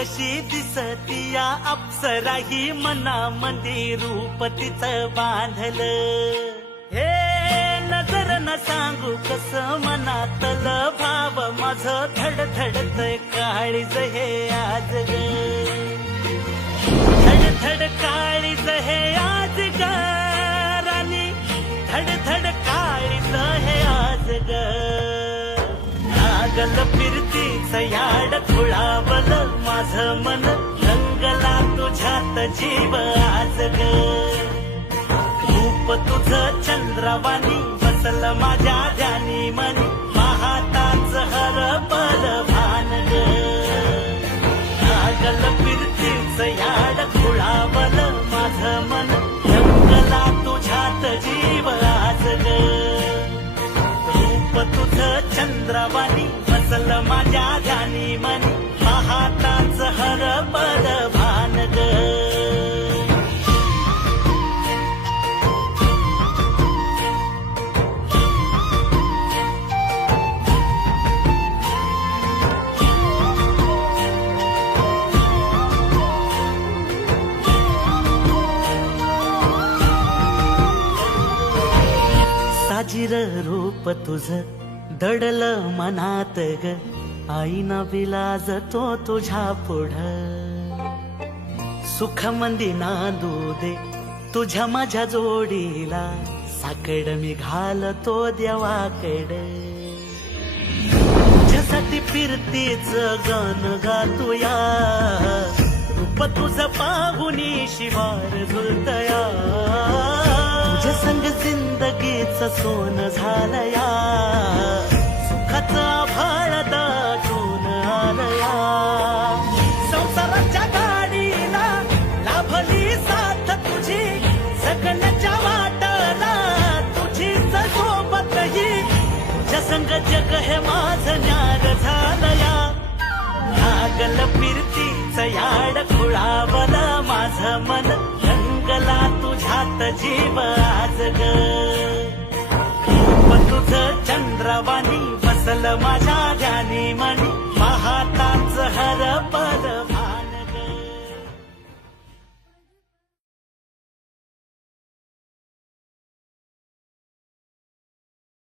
कशी दिसतीया अप्सरा ही मनामध्ये रूप तिचं बांधलं. हे नजर न सांगू कस मनातल भाव माझं धडधडतय काळीज हे आज ग. धडधड काळीज हे आज ग राणी, धडधड काळीज हे आज ग. लागल फिरतीच याड खुळावल माझं मन, रंगला तुझ्यात जीव आज ग. रूप तुझं चंद्रवाणी बसल माझ्या ध्यानी मनी, पाहताच हरपल भान ग. लागल फिरतीच याड खुळावल माझं मन, रंगला तुझ्यात जीव आज ग. रूप तुझं चंद्रवाणी बसल माझ्या ध्यानी मनी, पाहताच हरपल भान ग. साजिर रूप तुझ दडल मनात ग, आईना विलाज तो तुझ्या पुढ. सुख मंदी नांदू दे तुझ्या माझ्या जोडीला, साकड मी घालतो देवाकड. तुझ्यासाठी फिरतीच गान गातोया, रूप तुझ पाहुनी शिवार झुलतया. तुझ्या संग जिंदगीच सोन झालया, सुखाचा भाळ दाटून आलया. संसाराच्या गाडीला लाभली साथ तुझी, जगण्याच्या वाटला तुझीच सोबतही. तुझ्या संग जग हे माझं न्यार झालया. लागल फिरतीच याड खुळावल माझं मन, रंगला तुझ्यात जीव आज ग. रूप तुझं चंद्रवाणी बसल माझ्या ध्यानी मनी, पाहताच हरपल